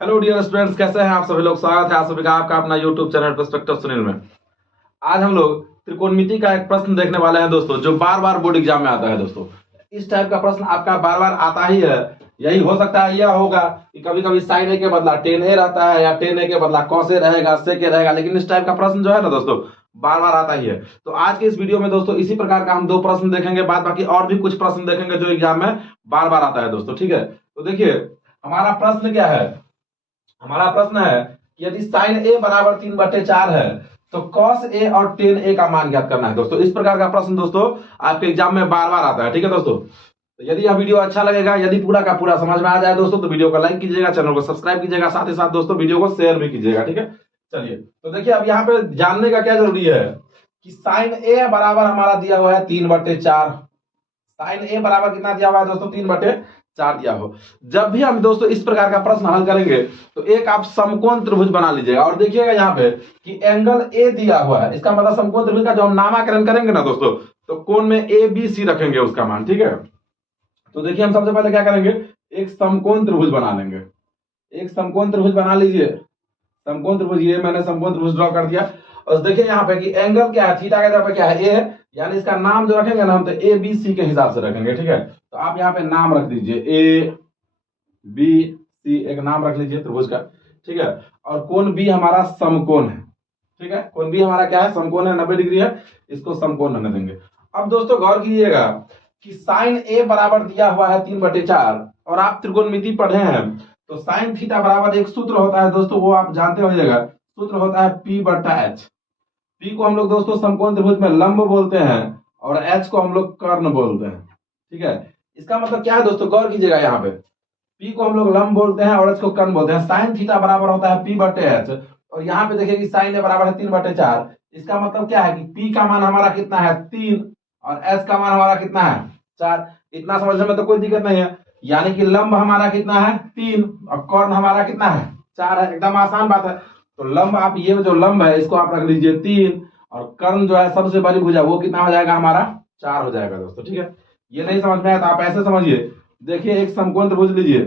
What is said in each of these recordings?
Hello dear students, कैसे हैं आप सभी लोग। स्वागत है आप सभी का आपका अपना यूट्यूब चैनल पर्सपेक्टिव सुनील में। आज हम लोग त्रिकोणमिति का एक प्रश्न देखने वाले हैं दोस्तों, जो बार बार बोर्ड एग्जाम में आता है दोस्तों। इस टाइप का प्रश्न आपका बार बार आता ही है। यही हो सकता है यह होगा कि कभी कभी साइन ए के बदला टेन ए रहता है या टेन ए के बदला कॉस ए रहेगा, सेक ए रहेगा, लेकिन इस टाइप का प्रश्न जो है ना दोस्तों बार बार आता ही है। तो आज के इस वीडियो में दोस्तों इसी प्रकार का हम दो प्रश्न देखेंगे, बाद बाकी और भी कुछ प्रश्न देखेंगे जो एग्जाम में बार बार आता है दोस्तों। ठीक है, तो देखिए हमारा प्रश्न क्या है। हमारा प्रश्न है कि यदि साइन ए बराबर 3/4 है तो कॉस ए और टेन ए का मान ज्ञात करना है दोस्तों। इस प्रकार का प्रश्न दोस्तों आपके एग्जाम में बार बार आता है। ठीक है दोस्तों, तो यदि यह वीडियो अच्छा लगेगा, यदि पूरा का पूरा समझ में आ जाए दोस्तों, तो वीडियो को लाइक कीजिएगा, चैनल को सब्सक्राइब कीजिएगा, साथ ही साथ दोस्तों वीडियो को शेयर भी कीजिएगा। ठीक है, चलिए तो देखिए अब यहाँ पे जानने का क्या जरूरी है कि साइन ए बराबर हमारा दिया हुआ है 3/4। साइन ए बराबर कितना दिया हुआ है दोस्तों, 3/4 दिया हो। जब भी हम दोस्तों इस प्रकार का प्रश्न हल करेंगे तो एक आप समकोण त्रिभुज बना लीजिएगा और देखिएगा यहाँ पे कि एंगल ए दिया हुआ है। इसका मतलब समकोण त्रिभुज का जो हम नामकरण करेंगे ना दोस्तों, तो कोण में ए बी सी रखेंगे उसका मान। ठीक है, तो देखिए हम सबसे पहले क्या करेंगे, एक समकोण त्रिभुज बना लेंगे। एक समकोण त्रिभुज बना लीजिए। समकोण त्रिभुज, ये मैंने समकोण त्रिभुज ड्रॉ कर दिया। और देखिए यहाँ पे कि एंगल क्या है, थीटा का जगह पे क्या है, ए है, यानी इसका नाम जो रखेंगे ना हम तो ए बी सी के हिसाब से रखेंगे। ठीक है, तो आप यहाँ पे नाम रख दीजिए ए बी सी, एक नाम रख लीजिए त्रिभुज का। ठीक है, और कोण बी हमारा समकोण है। ठीक है, कोण बी हमारा क्या है, समकोण है, 90 डिग्री है, इसको समकोण रहने देंगे। अब दोस्तों गौर कीजिएगा कि साइन ए बराबर दिया हुआ है 3/4 और आप त्रिकोणमिति पढ़े हैं तो साइन थीटा बराबर एक सूत्र होता है दोस्तों, वो आप जानते होइएगा, सूत्र होता है P/H। P को हम लोग दोस्तों समकोण त्रिभुज में लंब बोलते हैं और H को हम लोग कर्ण बोलते हैं। ठीक है, इसका मतलब क्या है दोस्तों, गौर कीजिएगा यहाँ पे P को हम लोग लंब बोलते हैं और H को कर्ण बोलते हैं। साइन थीटा बराबर होता है P/H और यहाँ पे देखिए कि साइन ए बराबर है 3/4। इसका मतलब क्या है कि P का मान हमारा कितना है 3 और H का मान हमारा कितना है 4। इतना समझने में तो कोई दिक्कत नहीं है, यानी कि लंब हमारा कितना है 3 और कर्ण हमारा कितना है 4 है। एकदम आसान बात है। तो लंब, आप ये जो लंब है इसको आप रख लीजिए 3 और कर्ण जो है सबसे बड़ी भुजा वो कितना हो जाएगा हमारा 4 हो जाएगा दोस्तों। ठीक है, ये नहीं समझ में आया तो आप ऐसे समझिए। देखिए एक समकोण त्रिभुज लीजिए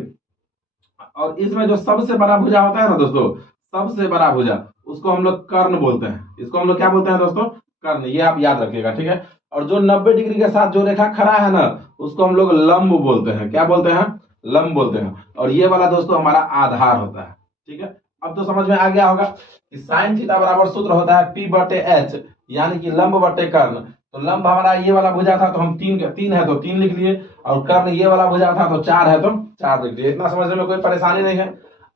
और इसमें जो सबसे बड़ा भुजा होता है ना दोस्तों, सबसे बड़ा भुजा, उसको हम लोग कर्ण बोलते हैं। इसको हम लोग क्या बोलते हैं दोस्तों, कर्ण। ये आप याद रखिएगा। ठीक है, और जो 90 डिग्री के साथ जो रेखा खड़ा है ना, उसको हम लोग लंब बोलते हैं। क्या बोलते हैं, लंब बोलते हैं। और ये वाला दोस्तों हमारा आधार होता है। ठीक है, अब तो समझ में आ गया होगा कि साइन थीटा बराबर सूत्र होता है P/H, यानी कि लंब बटे कर्ण। तो लंब हमारा ये वाला भुजा था तो हम 3 है तो 3 लिख लिए, और कर्ण ये वाला भुजा था तो 4 है तो 4 लिख लिए। इतना समझने में कोई परेशानी नहीं है।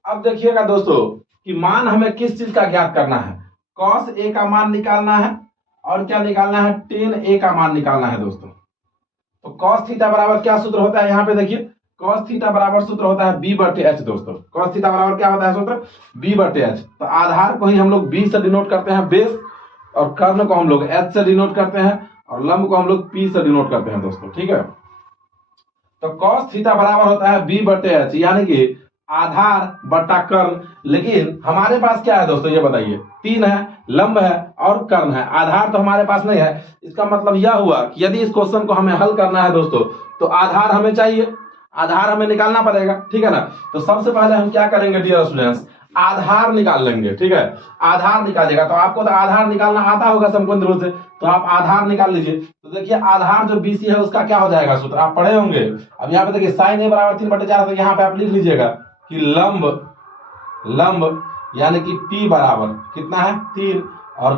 अब देखिएगा दोस्तों कि मान हमें किस चीज का ज्ञात करना है, कॉस ए का मान निकालना है और क्या निकालना है, टेन ए का मान निकालना है दोस्तों। तो कॉस थीटा बराबर क्या सूत्र होता है, यहाँ पे देखिए cos थीटा बराबर सूत्र होता है B/H दोस्तों। cos थीटा बराबर क्या होता है सूत्र, B/H। तो आधार को ही हम लोग B से डिनोट करते हैं बेस, और कर्ण को हम लोग H से डिनोट करते हैं, और लंब को हम लोग P से डिनोट करते हैं दोस्तों। ठीक है, तो cos थीटा बराबर होता है B/H, यानी कि आधार बटा कर्ण। लेकिन हमारे पास क्या है दोस्तों, ये बताइए, 3 है, लंब है और कर्ण है, आधार तो हमारे पास नहीं है। इसका मतलब यह हुआ कि यदि इस क्वेश्चन को हमें हल करना है दोस्तों तो आधार हमें चाहिए, आधार हमें निकालना पड़ेगा। ठीक है ना, तो सबसे पहले हम क्या करेंगे डियर स्टूडेंट्स, आधार निकाल लेंगे। ठीक है, आधार निकालिएगा तो आपको तो आधार निकालना आता होगा समकोण त्रिभुज से, तो आप आधार निकाल लीजिए। तो देखिए आधार जो BC है उसका क्या हो जाएगा सूत्र, आप पढ़े होंगे। अब यहाँ पे देखिए साइन ए बराबर 3/4, तो यहाँ पे आप लिख लीजिएगा कि लंब यानी कि P बराबर कितना है 3 और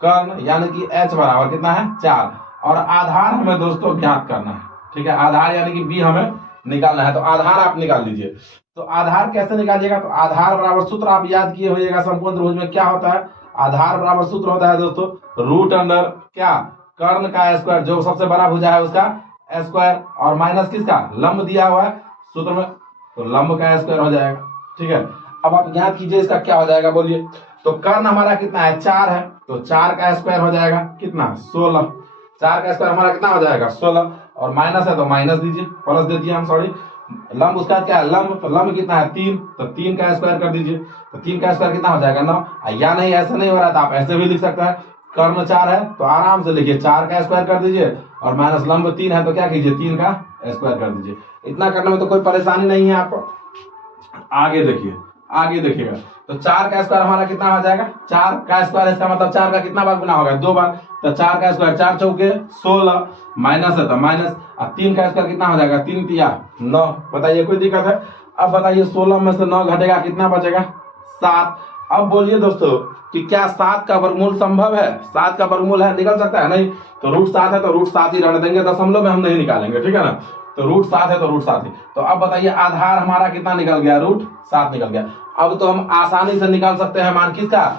कर्ण यानी कि H बराबर कितना है 4, और आधार हमें दोस्तों ज्ञात करना है। ठीक है, आधार यानी कि B हमें निकालना है, तो आधार आप निकाल लीजिए। तो आधार कैसे निकालिएगा, तो आधार बराबर सूत्र आप याद किए होइएगा, समकोण त्रिभुज में क्या होता है, आधार बराबर सूत्र होता है दोस्तों रूट अंडर क्या, कर्ण का स्क्वायर, जो सबसे बड़ा भुजा है उसका स्क्वायर, और माइनस किसका, लंब दिया हुआ है सूत्र में, तो लंब का स्क्वायर हो जाएगा। ठीक है, अब आप याद कीजिए इसका क्या हो जाएगा बोलिए। तो कर्ण हमारा कितना है 4 है, तो 4 का स्क्वायर हो जाएगा कितना 16। 4 का स्क्वायर हमारा कितना हो जाएगा 16, और माइनस है तो माइनस दीजिए, प्लस दे दिए हम, सॉरी। लंब उसका क्या है लंब, तो लंब कितना है 3, तो 3 का स्क्वायर कर दीजिए, तो 3 का स्क्वायर कितना हो जाएगा 9। या नहीं ऐसा नहीं हो रहा तो आप ऐसे भी लिख सकते हैं, कर्ण 4 है तो आराम से लिखिए 4 का स्क्वायर कर दीजिए, और माइनस लंब 3 है तो क्या कीजिए 3 का स्क्वायर कर दीजिए। इतना करने में तो कोई परेशानी नहीं है आपको। आगे देखिएगा तो 4 का स्क्वायर हमारा कितना हो जाएगा, 4 का स्क्वायर, इसका मतलब 4 का कितना बार गुना होगा, 2 बार। तो 4 का स्क्वायर 4 चौके 16, माइनस है तो माइनस, और 3 का स्क्वायर कितना हो जाएगा, 3 तिया 9। बताइए कोई दिक्कत है? अब बताइए 16 में से 9 घटेगा, कितना बचेगा, 7। अब बोलिए दोस्तों कि क्या 7 का वर्गमूल संभव है? 7 का वर्गमूल है, निकल सकता है? नहीं। तो √7 है तो √7 ही रहने देंगे, दशमलव में हम नहीं निकालेंगे, ठीक है ना। तो √7 है तो √7 ही। तो अब बताइए आधार हमारा कितना निकल गया, √7 निकल गया। अब तो हम आसानी से निकाल सकते हैं मान किसका,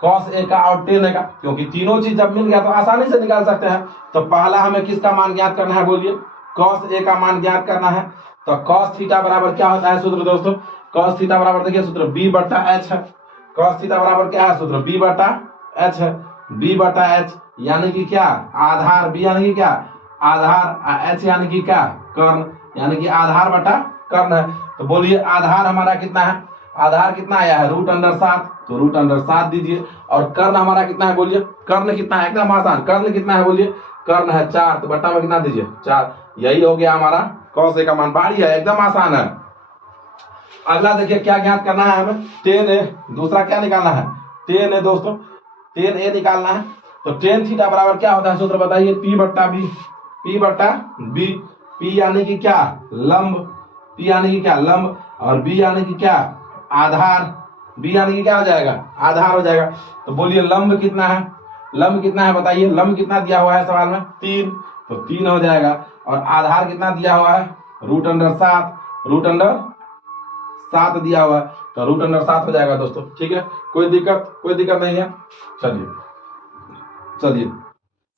cos A का और tan A का, क्योंकि तीनों चीज जब मिल गया तो आसानी से निकाल सकते हैं। तो पहला हमें किसका मान ज्ञात करना है, बोलिए, cos A का मान ज्ञात करना है। तो cos थीटा बराबर क्या होता है सूत्र दोस्तों, cos थीटा बराबर देखिए सूत्र b/h है। cos थीटा बराबर क्या है सूत्र, b/h है। b/h यानी कि क्या, आधार, b यानी कि क्या, आधार, h यानी कि क्या, कर्ण, यानी कि आधार बटा कर्ण है। तो बोलिए आधार हमारा कितना है, आधार कितना आया है, √7, तो √7 दीजिए। और कर्ण हमारा कितना है, बोलिए, कर्ण कितना है, एकदम आसान, कर्ण कितना है बोलिए, कर्ण है 4, तो बट्टा में कितना दीजिए, 4। यही हो गया हमारा cos A का मान। बारी है, एकदम आसान है। अगला देखिए क्या ज्ञात करना है हमें, tan A, दूसरा क्या निकालना है, tan A दोस्तों, tan A निकालना है। तो tan थीटा बराबर क्या होता है सूत्र बताइए, p/b, p/b, p यानी कि क्या, लंब, p यानी कि क्या, लंब, और b यानी कि क्या, आधार, b यानी कि क्या हो जाएगा, आधार हो जाएगा। तो बोलिए लंब कितना है, लंब कितना है बताइए, लंब कितना दिया हुआ है सवाल में, 3, तो 3 हो जाएगा। और आधार कितना दिया हुआ है, √7 दिया हुआ है, तो √7 हो जाएगा दोस्तों, ठीक है। कोई दिक्कत नहीं है। चलिए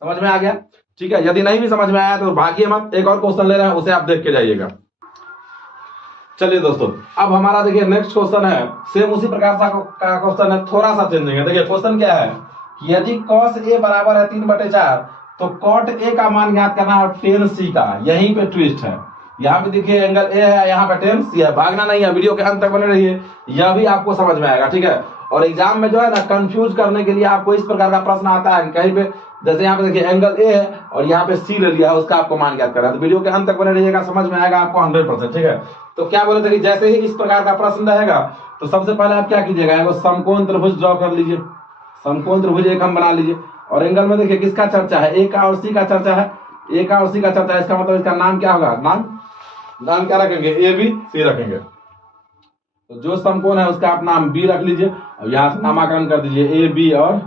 समझ में आ गया, ठीक है। यदि नहीं भी समझ में आया तो भागिए मत, एक और क्वेश्चन ले रहे हैं, उसे आप देख के जाइएगा। चलिए दोस्तों, अब हमारा देखिए नेक्स्ट क्वेश्चन है, सेम उसी प्रकार का क्वेश्चन है, थोड़ा सा चेंज है। देखिए क्वेश्चन क्या है कि यदि cos A बराबर है 3/4, तो cot A का मान ज्ञात करना है और tan C का। यहीं पे ट्विस्ट है, यहाँ पे देखिए एंगल A है, यहाँ पे tan C है। भागना नहीं है, वीडियो के अंत तक बने रहिए, यह भी आपको समझ में आएगा, ठीक है। और एग्जाम में जो है ना, कंफ्यूज करने के लिए आपको इस प्रकार का प्रश्न आता है कि कहीं पे, जैसे यहाँ पे देखिए एंगल A है और यहाँ पे C ले लिया है, उसका आपको मान ज्ञात करना है। तो वीडियो के अंत तक बने रहिएगा, समझ में आएगा आपको 100%, ठीक है। तो क्या बोले थे कि जैसे ही इस प्रकार का प्रश्न रहेगा तो सबसे पहले आप क्या कीजिएगा, एगो समकोण त्रिभुज ड्रॉ कर लीजिए, समकोण त्रिभुज एक हम बना लीजिए। और एंगल में देखिए किसका चर्चा है, A का और C का चर्चा है, A का और C का चर्चा है। इसका मतलब इसका नाम क्या होगा, नाम क्या रखेंगे, AB C रखेंगे। तो जो समकोण है उसका आप नाम B रख लीजिए, और यहाँ से नामाकरण कर दीजिए, AB और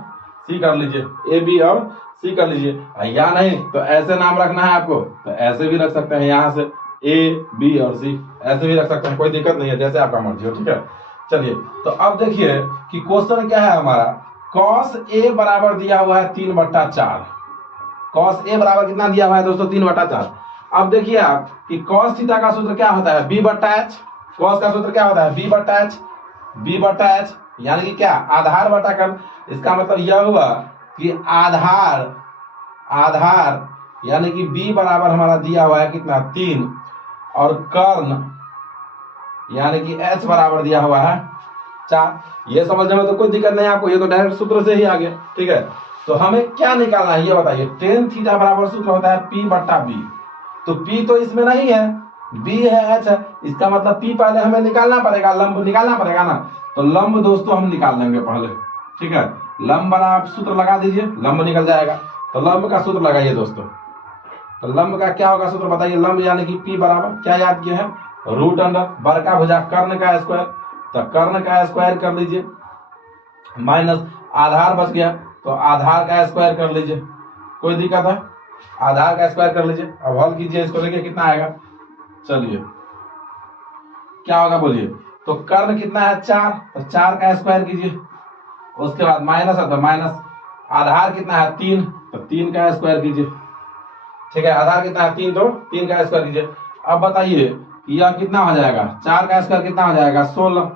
C कर लीजिए, AB और C कर लीजिए। या नहीं तो ऐसे नाम रखना है आपको, तो ऐसे भी रख सकते हैं, यहाँ से A, B और C ऐसे भी रख सकते हैं, कोई दिक्कत नहीं है, जैसे आपका मर्जी हो, ठीक है। चलिए तो अब देखिए कि क्वेश्चन क्या है हमारा, cos A बराबर दिया हुआ है 3/4। cos A बराबर कितना दिया हुआ है दोस्तों, 3/4। अब देखिए आप कि cos थीटा का सूत्र क्या होता है, b/h। cos का सूत्र क्या होता है, b/h, यानी कि क्या, आधार बटा कर्ण। इसका मतलब यह हुआ कि आधार यानी कि b बराबर हमारा दिया हुआ है कितना, 3, और कर्ण यानी कि h बराबर दिया हुआ है 4। ये समझने में तो कोई दिक्कत नहीं आपको, ये तो डायरेक्ट सूत्र से ही आ गया, ठीक है। तो हमें क्या निकालना है ये बताइए, tan थीटा बराबर सूत्र होता है p/b। तो p तो इसमें नहीं है, b है, h है, इसका मतलब p पहले हमें निकालना पड़ेगा, लंब निकालना पड़ेगा ना। तो लंब दोस्तों हम निकाल लेंगे पहले, ठीक है। लंब बना आप सूत्र लगा दीजिए, लंब निकल जाएगा। तो लंब का सूत्र लगाइए दोस्तों। तो लंब का क्या होगा सूत्र बताइए, लंब यानी कि p बराबर क्या याद किए हैं, √, बड़का भुजा कर्ण का स्क्वायर, तो कर्ण का स्क्वायर कर लीजिए, माइनस आधार बच गया तो आधार का स्क्वायर कर लीजिए। कोई दिक्कत है, आधार का स्क्वायर कर लीजिए। अब हल कीजिए, इसको लेके कितना आएगा, चलिए क्या होगा बोलिए। तो कर्ण कितना है 4, तो 4 का स्क्वायर कीजिए, उसके बाद माइनस है तो माइनस, आधार कितना है 3, तो 3 का स्क्वायर कीजिए, ठीक है। आधार कितना है 3, तो 3 का स्क्वायर कीजिए। अब बताइए यह कितना हो जाएगा, 4 का स्क्वायर कितना हो जाएगा 16,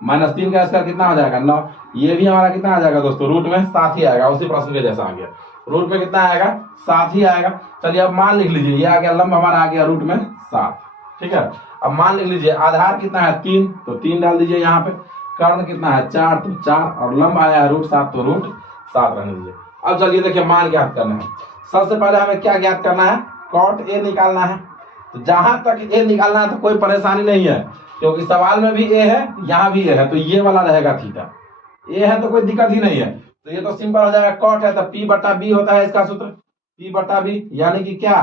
माइनस 3 का स्क्वायर कितना हो जाएगा 9। ये भी हमारा कितना आ जाएगा दोस्तों, रूट में 7 ही आएगा, उसी प्रश्न के जैसा आ गया, रूट में कितना आएगा 7 ही आएगा। चलिए अब मान लिख लीजिए, ये आ गया लंब हमारा आ गया रूट में 7, ठीक है। अब मान लिख लीजिए आधार कितना है 3, तो 3 डाल दीजिए यहाँ पे, कर्ण कितना है 4, तो 4, और लंब आया है √7, तो √7 रहने दीजिए। अब चलिए देखिए मान ज्ञात करना है। सबसे पहले हमें क्या ज्ञात करना है, cot A निकालना है। तो जहां तक A निकालना है तो कोई परेशानी नहीं है, क्योंकि सवाल में भी ए है, यहाँ भी ए है, तो ये वाला रहेगा थीटा। ए है तो कोई दिक्कत ही नहीं है, तो ये तो सिंपल हो जाएगा, कॉट है तो पी बटा बी होता है इसका सूत्र, पी बटा बी, यानी कि क्या,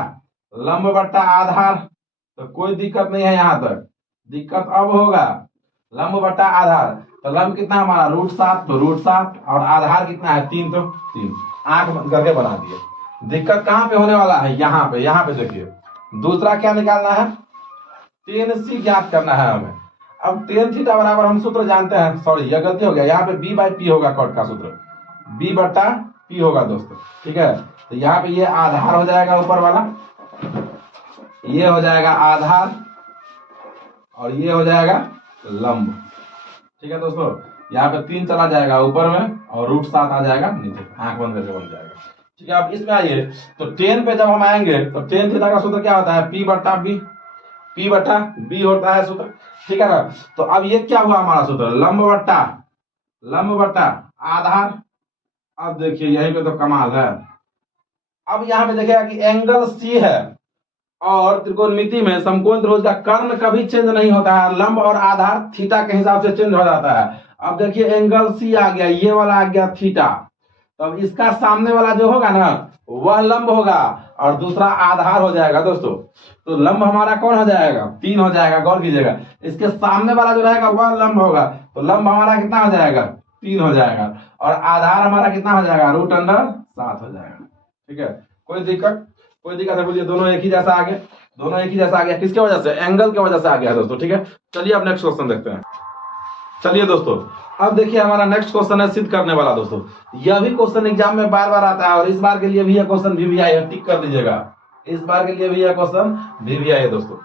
लंब बटा आधार। तो कोई दिक्कत नहीं है यहाँ तक, दिक्कत अब होगा लंब बटा आधार। तो लंब कितना हमारा √7, तो √7, और आधार कितना है 3, तो 3। आंख बंद करके बना दिए। दिक्कत कहाँ पे होने वाला है, यहाँ पे। यहाँ पे देखिए दूसरा क्या निकालना है, tan c ज्ञात करना है हमें। अब tan थीटा बराबर हम सूत्र जानते हैं, सॉरी यह गलती हो गया, यहाँ पे b बाई पी होगा, कॉट का सूत्र b बटा p होगा दोस्तों, ठीक है। तो यहाँ पे ये आधार हो जाएगा ऊपर वाला, ये हो जाएगा आधार, और ये हो जाएगा लंब, ठीक है दोस्तों। यहाँ पे 3 चला जाएगा ऊपर में, और √7 आ जाएगा नीचे, आंख बंद करके बन जाएगा, ठीक है। अब इसमें आइए, तो tan पे जब हम आएंगे तो tan थीटा का सूत्र क्या होता है, p बटा b, p बटा b होता है सूत्र, ठीक है ना। तो अब ये क्या हुआ हमारा सूत्र, लंब बटा आधार। अब देखिए यहीं पे तो कमाल है। अब यहाँ पे देखिएगा कि एंगल c है, और त्रिकोणमिति में समकोण त्रिभुज का कर्ण कभी चेंज नहीं होता है, लंब और आधार थीटा के हिसाब से चेंज हो जाता है। अब देखिए एंगल सी आ गया, ये वाला आ गया थीटा, तब इसका सामने वाला जो होगा ना वह लंब होगा, और दूसरा आधार हो जाएगा दोस्तों। तो लंब हमारा कौन हो जाएगा, 3 हो जाएगा, गौर कीजिएगा। इसके सामने वाला जो रहेगा वह लंब होगा, तो लंब हमारा कितना हो जाएगा, 3 हो जाएगा, और आधार हमारा कितना हो जाएगा, √7 हो जाएगा, ठीक है। कोई दिक्कत है, बोलिए दोनों एक ही जैसा आ गया, दोनों एक ही जैसा आ गया, किसके वजह से, एंगल की वजह से आ गया दोस्तों, ठीक है। चलिए अब नेक्स्ट क्वेश्चन देखते हैं। चलिए दोस्तों अब देखिए हमारा नेक्स्ट क्वेश्चन है सिद्ध करने वाला दोस्तों। यह भी क्वेश्चन एग्जाम में बार बार आता है, और इस बार के लिए भी यह क्वेश्चन भी आई है, टिक कर लीजिएगा, इस बार के लिए भी यह क्वेश्चन भी आई है दोस्तों।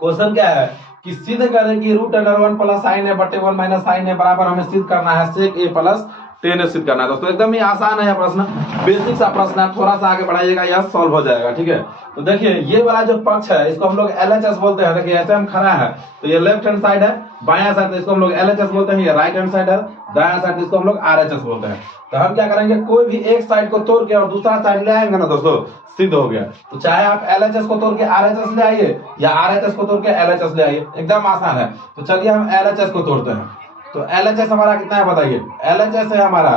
क्वेश्चन क्या है कि सिद्ध करें कि √1 प्लस साइन ए बटे 1 माइनस साइन ए बराबर, हमें सिद्ध करना है sec a plus tan a सिद्ध करना है दोस्तों। एकदम ही आसान है यह प्रश्न, बेसिक सा प्रश्न है, थोड़ा सा आगे बढ़ाइएगा यह सॉल्व हो जाएगा, ठीक है। तो देखिए ये वाला जो पक्ष है इसको हम लोग LHS बोलते हैं। देखिए ऐसे हम खड़ा है तो ये लेफ्ट हैंड साइड है, बायां साइड तो इसको हम लोग LHS बोलते हैं, ये राइट हैंड साइड है, दायां साइड इसको हम लोग RHS बोलते हैं। तो हम क्या करेंगे, कोई भी एक साइड को तोड़ के और दूसरा साइड ले आएंगे ना दोस्तों, सिद्ध हो गया। तो चाहे आप LHS को तोड़ के RHS ले आइए, या RHS को तोड़ के LHS ले आइए, एकदम आसान है। तो चलिए हम LHS को तोड़ते हैं। तो LHS हमारा कितना है बताइए, LHS है हमारा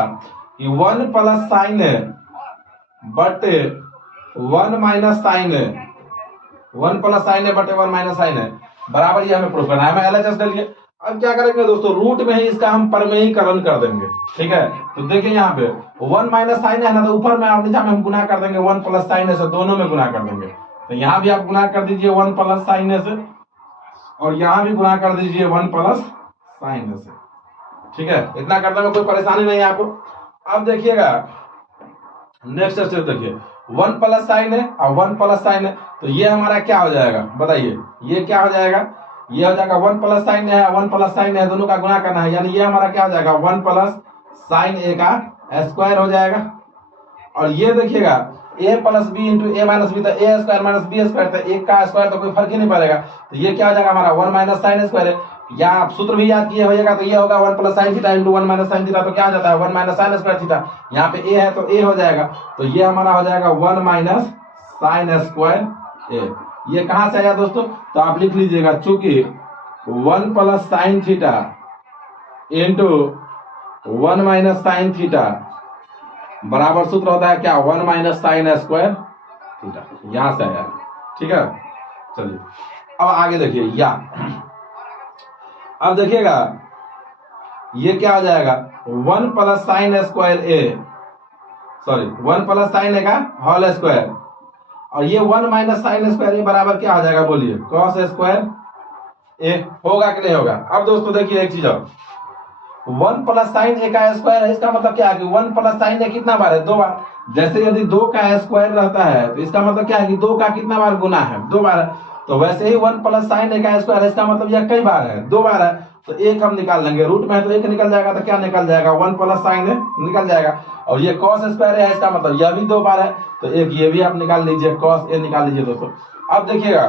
1 प्लस साइन ए बटे 1 माइनस साइन ए, 1 प्लस साइन ए बटे 1 माइनस साइन ए बराबर, ये हमें प्रूफ करना है। हमें LHS ले लिए। अब क्या करेंगे दोस्तों, रूट में ही इसका हम परमेयीकरण कर देंगे, ठीक है। तो देखिए यहाँ पे 1 माइनस साइन है ना, तो ऊपर में और नीचे में हम गुना कर देंगे 1 प्लस साइन ए से, दोनों में गुना कर देंगे। तो यहाँ भी आप गुना कर दीजिए 1 प्लस साइन ए से, और यहाँ भी गुना कर दीजिए 1 प्लस साइन ए से, ठीक है। इतना करने में कोई परेशानी नहीं है आपको। अब देखिएगा नेक्स्ट स्टेप देखिए, 1 प्लस साइन है और 1 प्लस साइन है, तो ये हमारा क्या हो जाएगा बताइए, ये क्या हो जाएगा, ये हो जाएगा 1 प्लस साइन है, 1 प्लस साइन है, दोनों का गुणा करना है, यानी ये हमारा क्या हो जाएगा 1 प्लस साइन ए का स्क्वायर हो जाएगा। और ये देखिएगा a plus b into a minus b, तो a square minus b square, तो एक का स्क्वायर तो कोई फर्क ही नहीं पड़ेगा। तो ये क्या हो जाएगा हमारा 1 माइनस साइन स्क्वायर है, या आप सूत्र भी याद किए होइएगा, तो ये होगा 1 plus sine theta into 1 minus sine theta, तो क्या हो जाता है 1 माइनस साइन स्क्वायर थीटा। यहाँ पे a है तो a हो जाएगा, तो ये हमारा हो जाएगा 1 माइनस साइन स्क्वायर ए। ये कहां से आया दोस्तों, तो आप लिख लीजिएगा, चूंकि 1 plus sine theta into 1 minus sine theta बराबर सूत्र होता है क्या, 1 माइनस साइन स्क्वायर थीटा, यहां से आया, ठीक है। चलिए अब आगे देखिए, या अब देखिएगा ये क्या हो जाएगा 1 प्लस साइन स्क्वायर ए, सॉरी 1 प्लस साइन ए का होल स्क्वायर, और ये 1 माइनस साइन स्क्वायर ए बराबर क्या हो जाएगा बोलिए, कॉस स्क्वायर ए। होगा कि नहीं होगा। अब दोस्तों देखिए एक चीज और, 1 प्लस साइन ए का स्क्वायर है, इसका मतलब क्या है कि 1 प्लस साइन ए कितना बार है, 2 बार। जैसे यदि 2 का स्क्वायर रहता है तो इसका मतलब क्या है कि 2 का कितना बार गुना है, 2 बार है। तो वैसे ही 1 प्लस साइन ए का स्क्वायर है, इसका मतलब यह कई बार है, 2 बार है। तो एक हम निकाल लेंगे, रूट में है तो एक निकल जाएगा, तो क्या निकल जाएगा 1 प्लस साइन ए निकल जाएगा। और ये कॉस स्क्वायर है, इसका मतलब यह भी 2 बार है, तो एक ये भी आप निकाल लीजिए, कॉस ए निकाल लीजिए दोस्तों। अब देखिएगा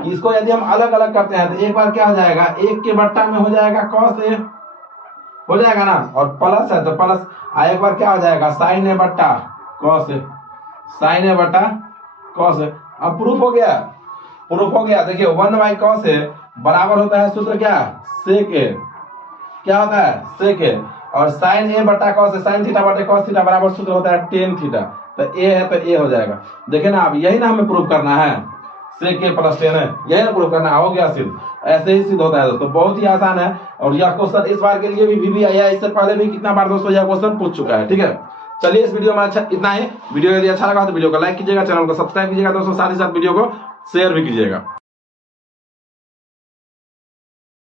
कि इसको यदि हम अलग अलग करते हैं तो एक बार क्या हो जाएगा, 1 के बट्टा में हो जाएगा कॉस ए, हो जाएगा ना, और प्लस है तो प्लस, एक बार क्या हो जाएगा साइन ए बट्टा कॉस ए, साइन ए बट्टा कॉस ए। अब प्रूफ हो गया, प्रूफ हो गया। देखिए 1 बाई कॉस ए बराबर होता है सूत्र क्या, सेक ए, क्या होता है सेक ए, और साइन ए बटा कॉस ए, साइन थीटा बटा कॉस थीटा बराबर सूत्र होता है टेन थीटा। तो ए है तो ए हो जाएगा। देखिए ना, अब यही ना हमें प्रूव करना है, सेक ए प्लस टेन है, यही ना प्रूव करना, हो गया सिद्ध। ऐसे ही सिद्ध होता है दोस्तों, बहुत ही आसान है। और यह क्वेश्चन इस बार के लिए भी आया है, इससे पहले भी कितना बार दोस्तों यह क्वेश्चन पूछ चुका है। ठीक है, चलिए इस वीडियो में अच्छा इतना ही। वीडियो यदि अच्छा लगा तो वीडियो को लाइक कीजिएगा, चैनल को सब्सक्राइब कीजिएगा दोस्तों, साथ ही साथ वीडियो को शेयर भी कीजिएगा।